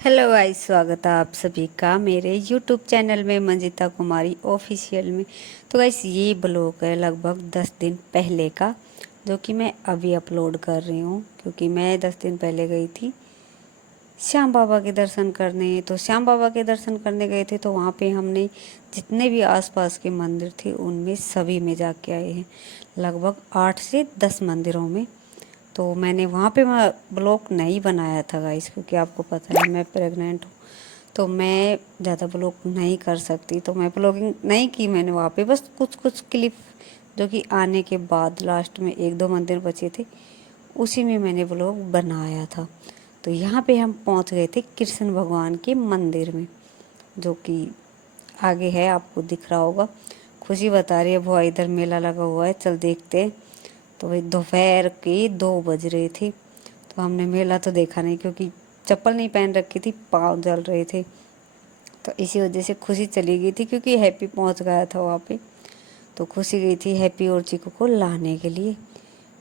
Hello guys, स्वागत है आप सभी का मेरे यूट्यूब चैनल में मंजिता कुमारी ऑफिशियल में। तो गाइस, ये ब्लॉग है लगभग 10 दिन पहले का, जो कि मैं अभी अपलोड कर रही हूँ, क्योंकि मैं 10 दिन पहले गई थी श्याम बाबा के दर्शन करने। तो श्याम बाबा के दर्शन करने गए थे, तो वहाँ पे हमने जितने भी आसपास के मंदिर थे उनमें सभी में जाके आए हैं, लगभग 8 से 10 मंदिरों में। तो मैंने वहाँ पे मैं ब्लॉग नहीं बनाया था गाइस, क्योंकि आपको पता है मैं प्रेग्नेंट हूँ, तो मैं ज़्यादा ब्लॉग नहीं कर सकती। तो मैं ब्लॉगिंग नहीं की मैंने वहाँ पे, बस कुछ कुछ क्लिप जो कि आने के बाद लास्ट में एक दो मंदिर बचे थे उसी में मैंने ब्लॉग बनाया था। तो यहाँ पे हम पहुँच गए थे कृष्ण भगवान के मंदिर में, जो कि आगे है, आपको दिख रहा होगा। खुशी बता रही है बुआ इधर मेला लगा हुआ है, चल देखते हैं। तो वही दोपहर के 2 बज रहे थे, तो हमने मेला तो देखा नहीं, क्योंकि चप्पल नहीं पहन रखी थी, पाँव जल रहे थे। तो इसी वजह से खुशी चली गई थी, क्योंकि हैप्पी पहुंच गया था वहाँ पे। तो खुशी गई थी हैप्पी और चीकू को लाने के लिए।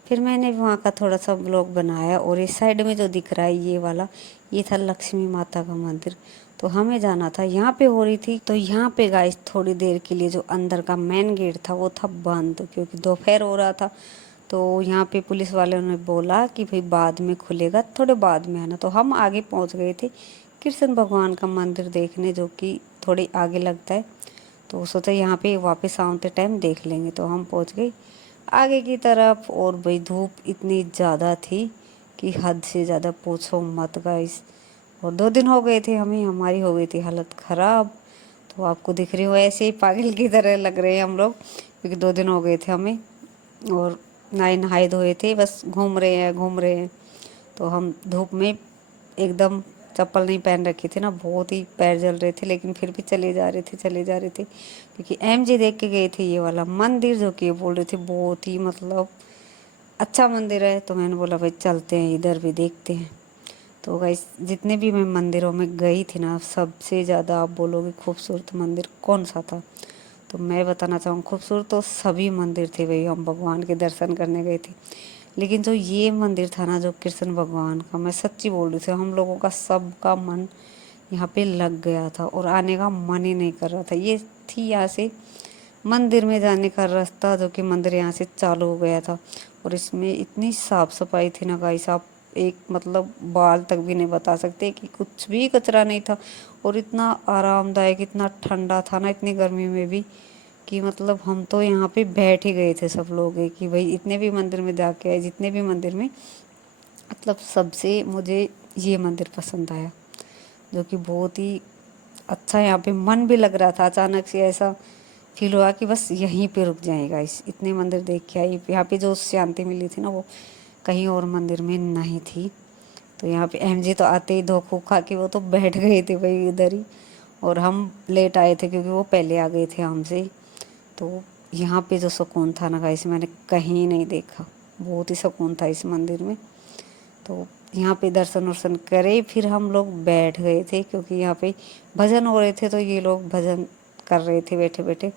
फिर मैंने वहाँ का थोड़ा सा ब्लॉग बनाया। और इस साइड में जो दिख रहा है ये वाला, ये था लक्ष्मी माता का मंदिर। तो हमें जाना था, यहाँ पे हो रही थी। तो यहाँ पे गाइस थोड़ी देर के लिए जो अंदर का मेन गेट था वो था बंद, क्योंकि दोपहर हो रहा था। तो यहाँ पे पुलिस वालों ने बोला कि भाई बाद में खुलेगा, थोड़े बाद में आना। तो हम आगे पहुँच गए थे कृष्ण भगवान का मंदिर देखने, जो कि थोड़ी आगे लगता है। तो सोचा यहाँ पे वापस आते टाइम देख लेंगे। तो हम पहुँच गए आगे की तरफ, और भाई धूप इतनी ज़्यादा थी कि हद से ज़्यादा पूछो मत गाइस। और 2 दिन हो गए थे हमें, हमारी हो गई थी हालत ख़राब। तो आपको दिख रही हो ऐसे ही पागल की तरह लग रहे हैं हम लोग, क्योंकि 2 दिन हो गए थे हमें। और ना ही नहाए धोए थे, बस घूम रहे हैं घूम रहे हैं। तो हम धूप में एकदम चप्पल नहीं पहन रखी थी ना, बहुत ही पैर जल रहे थे, लेकिन फिर भी चले जा रहे थे चले जा रहे थे, क्योंकि एमजी देख के गए थे ये वाला मंदिर, जो कि बोल रहे थे बहुत ही मतलब अच्छा मंदिर है। तो मैंने बोला भाई चलते हैं इधर भी देखते हैं। तो गाइस, जितने भी मैं मंदिरों में गई थी ना, सबसे ज़्यादा आप बोलोगे खूबसूरत मंदिर कौन सा था, तो मैं बताना चाहूँ खूबसूरत तो सभी मंदिर थे भाई, हम भगवान के दर्शन करने गए थे। लेकिन जो ये मंदिर था ना, जो कृष्ण भगवान का, मैं सच्ची बोल रही थी, हम लोगों का सबका मन यहाँ पे लग गया था और आने का मन ही नहीं कर रहा था। ये थी यहाँ से मंदिर में जाने का रास्ता, जो कि मंदिर यहाँ से चालू हो गया था। और इसमें इतनी साफ सफाई थी ना गाइस, आप एक मतलब बाल तक भी नहीं बता सकते कि कुछ भी कचरा नहीं था। और इतना आरामदायक, इतना ठंडा था ना इतनी गर्मी में भी, कि मतलब हम तो यहाँ पे बैठ ही गए थे सब लोग, कि भाई इतने भी मंदिर में जाके आए, जितने भी मंदिर में, मतलब सबसे मुझे ये मंदिर पसंद आया, जो कि बहुत ही अच्छा। यहाँ पे मन भी लग रहा था, अचानक से ऐसा फील हुआ कि बस यहीं पे रुक जाएगा। इस इतने मंदिर देख के आई, यहाँ पे जो शांति मिली थी ना, वो कहीं और मंदिर में नहीं थी। तो यहाँ पे एमजी तो आते ही धोखो खा के वो तो बैठ गए थे भाई इधर ही। और हम लेट आए थे, क्योंकि वो पहले आ गए थे हमसे। तो यहाँ पे जो सुकून था ना गाइस, मैंने कहीं नहीं देखा। बहुत ही सुकून था इस मंदिर में। तो यहाँ पे दर्शन वर्शन करे, फिर हम लोग बैठ गए थे, क्योंकि यहाँ पे भजन हो रहे थे। तो ये लोग भजन कर रहे थे बैठे बैठे,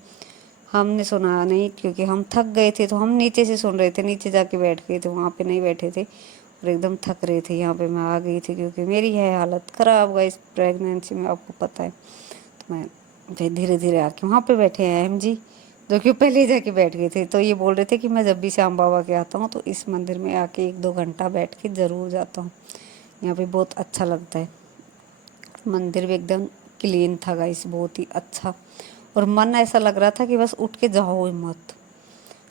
हमने सुना नहीं, क्योंकि हम थक गए थे। तो हम नीचे से सुन रहे थे, नीचे जाके बैठ गए थे, वहाँ पे नहीं बैठे थे। और एकदम थक रहे थे। यहाँ पे मैं आ गई थी, क्योंकि मेरी है हालत ख़राब गई इस प्रेगनेंसी में, आपको पता है। तो मैं फिर धीरे धीरे आके वहाँ पे बैठे हैं एमजी, जो कि पहले ही जाके बैठ गए थे। तो ये बोल रहे थे कि मैं जब भी श्याम बाबा के आता हूँ तो इस मंदिर में आके 1-2 घंटा बैठ के ज़रूर जाता हूँ, यहाँ पे बहुत अच्छा लगता है। मंदिर भी एकदम क्लीन था गाइस, बहुत ही अच्छा। और मन ऐसा लग रहा था कि बस उठ के जाओ ही मत।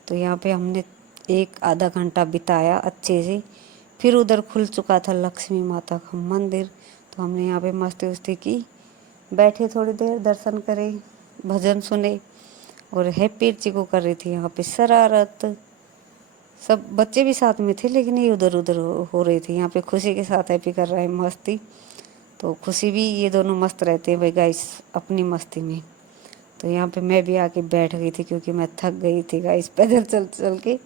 तो यहाँ पे हमने 1-आधा घंटा बिताया अच्छे से। फिर उधर खुल चुका था लक्ष्मी माता का मंदिर, तो हमने यहाँ पे मस्ती उस्ती की, बैठे थोड़ी देर, दर्शन करे, भजन सुने। और हैप्पी चिको कर रही थी यहाँ पे शरारत। सब बच्चे भी साथ में थे, लेकिन ये उधर उधर हो रहे थे। यहाँ पे खुशी के साथ हैप्पी कर रहा है मस्ती। तो खुशी भी, ये दोनों मस्त रहते हैं भाई गाइस अपनी मस्ती में। तो यहाँ पे मैं भी आके बैठ गई थी, क्योंकि मैं थक गई थी गाइस पैदल चल चल के।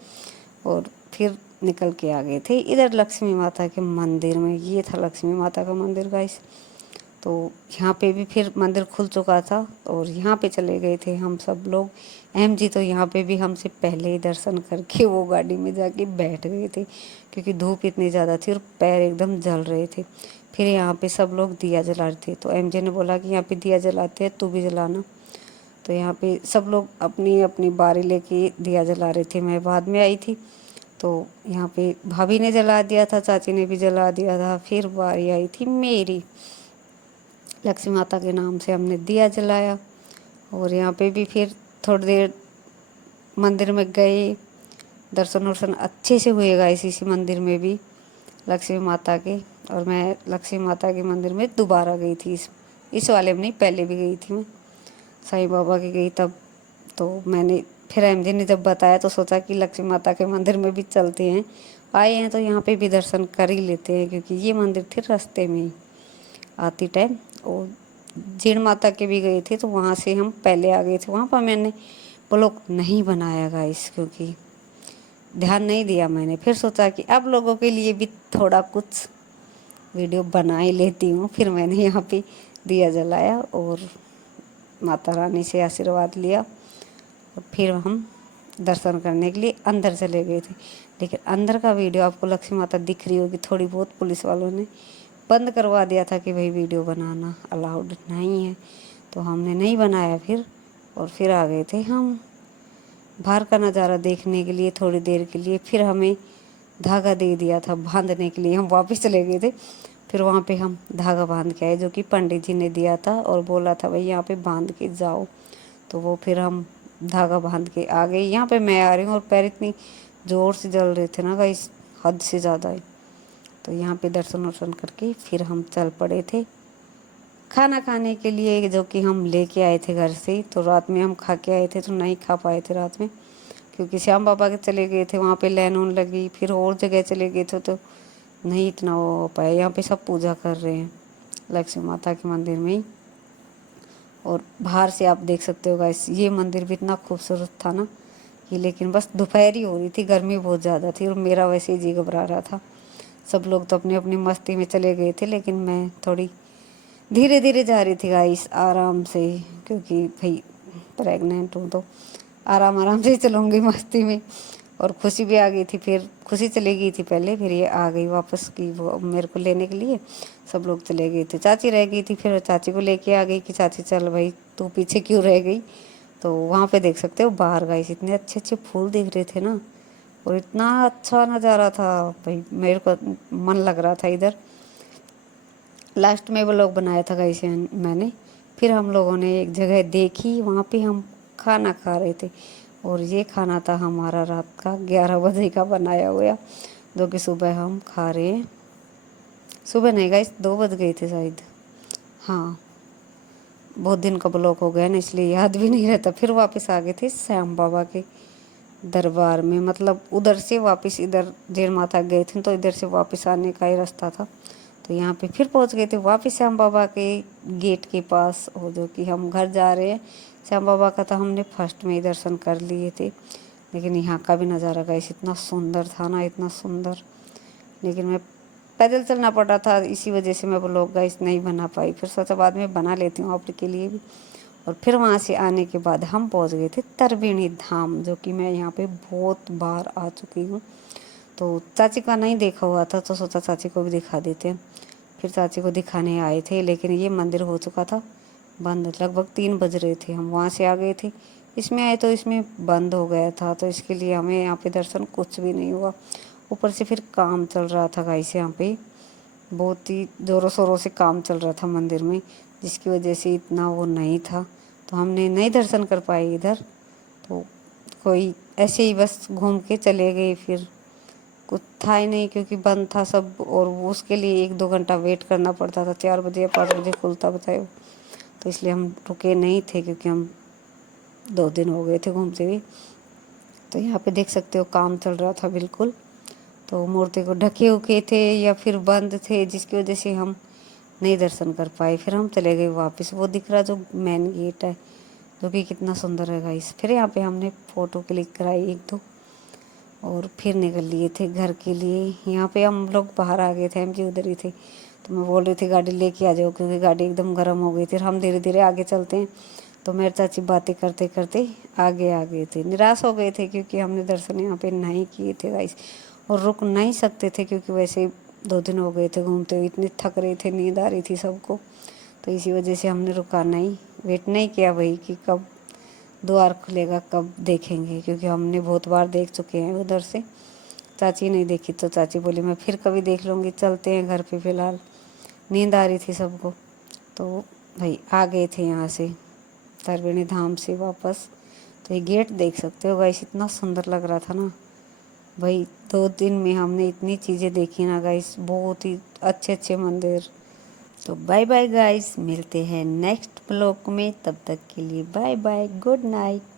और फिर निकल के आ गए थे इधर लक्ष्मी माता के मंदिर में। ये था लक्ष्मी माता का मंदिर गाइस। तो यहाँ पे भी फिर मंदिर खुल चुका था, और यहाँ पे चले गए थे हम सब लोग। एमजी तो यहाँ पे भी हमसे पहले ही दर्शन करके वो गाड़ी में जाके बैठ गए थे, क्योंकि धूप इतनी ज़्यादा थी और पैर एकदम जल रहे थे। फिर यहाँ पे सब लोग दिया जला रहे थे, तो एमजे ने बोला कि यहाँ पे दिया जलाते हैं, तू भी जलाना। तो यहाँ पे सब लोग अपनी अपनी बारी लेके दिया जला रहे थे, मैं बाद में आई थी। तो यहाँ पे भाभी ने जला दिया था, चाची ने भी जला दिया था, फिर बारी आई थी मेरी। लक्ष्मी माता के नाम से हमने दिया जलाया। और यहाँ पे भी फिर थोड़ी देर मंदिर में गए, दर्शन वर्शन अच्छे से हुए गाइस इसी मंदिर में भी लक्ष्मी माता के। और मैं लक्ष्मी माता के मंदिर में दोबारा गई थी, इस वाले में नहीं, पहले भी गई थी मैं साईं बाबा की गई तब। तो मैंने फिर एमजे ने जब बताया तो सोचा कि लक्ष्मी माता के मंदिर में भी चलते हैं, आए हैं तो यहाँ पे भी दर्शन कर ही लेते हैं, क्योंकि ये मंदिर थे रास्ते में ही आती टाइम। और जीण माता के भी गए थे, तो वहाँ से हम पहले आ गए थे। वहाँ पर मैंने ब्लॉग नहीं बनाया गाइस, क्योंकि ध्यान नहीं दिया मैंने। फिर सोचा कि अब लोगों के लिए भी थोड़ा कुछ वीडियो बना ही लेती हूँ। फिर मैंने यहाँ पे दिया जलाया और माता रानी से आशीर्वाद लिया, और फिर हम दर्शन करने के लिए अंदर चले गए थे। लेकिन अंदर का वीडियो आपको लक्ष्मी माता दिख रही होगी थोड़ी बहुत, पुलिस वालों ने बंद करवा दिया था कि भाई वीडियो बनाना अलाउड नहीं है, तो हमने नहीं बनाया फिर। और फिर आ गए थे हम बाहर का नज़ारा देखने के लिए थोड़ी देर के लिए। फिर हमें धागा दे दिया था बांधने के लिए, हम वापस चले गए थे। फिर वहाँ पे हम धागा बांध के आए, जो कि पंडित जी ने दिया था और बोला था भाई यहाँ पे बांध के जाओ। तो वो फिर हम धागा बांध के आ गए। यहाँ पे मैं आ रही हूँ और पैर इतनी ज़ोर से जल रहे थे ना गाइस, हद से ज़्यादा है। तो यहाँ पे दर्शन वर्शन करके फिर हम चल पड़े थे खाना खाने के लिए, जो कि हम लेके आए थे घर से। तो रात में हम खा के आए थे, तो नहीं खा पाए थे रात में, क्योंकि श्याम बाबा के चले गए थे, वहाँ पे लाइन उन लगी। फिर और जगह चले गए थे, तो नहीं इतना वो हो पाया। यहाँ पे सब पूजा कर रहे हैं लक्ष्मी माता के मंदिर में ही। और बाहर से आप देख सकते हो गाइस, ये मंदिर भी इतना खूबसूरत था ना कि, लेकिन बस दोपहर ही हो रही थी, गर्मी बहुत ज़्यादा थी और मेरा वैसे ही जी घबरा रहा था। सब लोग तो अपनी अपनी मस्ती में चले गए थे, लेकिन मैं थोड़ी धीरे धीरे जा रही थी गाइस, आराम से, क्योंकि भाई प्रेग्नेंट हूँ तो आराम आराम से चलूँगी मस्ती में। और खुशी भी आ गई थी, फिर खुशी चली गई थी पहले, फिर ये आ गई वापस की वो मेरे को लेने के लिए। सब लोग चले गए थे, चाची रह गई थी, फिर चाची को लेके आ गई कि चाची चल भाई तू पीछे क्यों रह गई। तो वहाँ पे देख सकते हो बाहर गाइस इतने अच्छे अच्छे फूल दिख रहे थे ना, और इतना अच्छा नज़ारा था भाई, मेरे को मन लग रहा था इधर। लास्ट में वो लोग बनाया था गाइस मैंने। फिर हम लोगों ने एक जगह देखी, वहाँ पे हम खाना खा रहे थे, और ये खाना था हमारा रात का 11 बजे का बनाया हुआ, जो कि सुबह हम खा रहे हैं। सुबह नहीं गाइस, 2 बज गए थे शायद, हाँ बहुत दिन का ब्लॉक हो गया ना, इसलिए याद भी नहीं रहता। फिर वापस आ गए थे श्याम बाबा के दरबार में, मतलब उधर से वापस इधर जैन माता गए थे, तो इधर से वापस आने का ही रास्ता था। तो यहाँ पे फिर पहुँच गए थे वापस श्याम बाबा के गेट के पास, और जो कि हम घर जा रहे हैं। श्याम बाबा का तो हमने फर्स्ट में ही दर्शन कर लिए थे, लेकिन यहाँ का भी नज़ारा गाइस इतना सुंदर था ना, इतना सुंदर। लेकिन मैं पैदल चलना पड़ा था, इसी वजह से मैं ब्लॉग गाइस नहीं बना पाई। फिर सोचा बाद में बना लेती हूँ आपके लिए भी। और फिर वहाँ से आने के बाद हम पहुँच गए थे त्रिवेणी धाम, जो कि मैं यहाँ पे बहुत बार आ चुकी हूँ। तो चाची का नहीं देखा हुआ था, तो सोचा चाची को भी दिखा देते हैं। फिर चाची को दिखाने आए थे, लेकिन ये मंदिर हो चुका था बंद, लगभग 3 बज रहे थे। हम वहाँ से आ गए थे, इसमें आए तो इसमें बंद हो गया था, तो इसके लिए हमें यहाँ पे दर्शन कुछ भी नहीं हुआ। ऊपर से फिर काम चल रहा था गाइस, यहाँ पे बहुत ही ज़ोरों शोरों से काम चल रहा था मंदिर में, जिसकी वजह से इतना वो नहीं था, तो हमने नहीं दर्शन कर पाए इधर। तो कोई ऐसे ही बस घूम के चले गए, फिर कुछ था ही नहीं क्योंकि बंद था सब, और उसके लिए 1-2 घंटा वेट करना पड़ता था, 4 बजे या 5 बजे खुलता बताए। तो इसलिए हम रुके नहीं थे, क्योंकि हम 2 दिन हो गए थे घूमते हुए। तो यहाँ पे देख सकते हो काम चल रहा था बिल्कुल, तो मूर्ति को ढके हुए थे या फिर बंद थे, जिसकी वजह से हम नहीं दर्शन कर पाए। फिर हम चले गए वापस, वो दिख रहा जो मेन गेट है, जो कि कितना सुंदर है गाइस। फिर यहाँ पे हमने फ़ोटो क्लिक कराई 1-2, और फिर निकल लिए थे घर के लिए। यहाँ पे हम लोग बाहर आ गए थे, हम जी उधर ही थे, तो मैं बोल रही थी गाड़ी लेके आ जाओ, क्योंकि गाड़ी एकदम गर्म हो गई थी। हम धीरे धीरे आगे चलते हैं, तो मेरे चाची बातें करते करते आगे आ गए थे। निराश हो गए थे क्योंकि हमने दर्शन यहाँ पे नहीं किए थे गाइस, और रुक नहीं सकते थे, क्योंकि वैसे 2 दिन हो गए थे घूमते हुए, इतने थक रहे थे, नींद आ रही थी सबको, तो इसी वजह से हमने रुका नहीं, वेट नहीं किया भाई कि कब द्वार खुलेगा, कब देखेंगे, क्योंकि हमने बहुत बार देख चुके हैं उधर से। चाची नहीं देखी तो चाची बोली मैं फिर कभी देख लूँगी, चलते हैं घर पे फ़िलहाल। नींद आ रही थी सबको, तो भाई आ गए थे यहाँ से त्रिवेणी धाम से वापस। तो ये गेट देख सकते हो गाइस, इतना सुंदर लग रहा था ना भाई। 2 दिन में हमने इतनी चीज़ें देखी ना गाइस, बहुत ही अच्छे अच्छे मंदिर। तो बाय बाय गाइस, मिलते हैं नेक्स्ट ब्लॉग में, तब तक के लिए बाय बाय, गुड नाइट।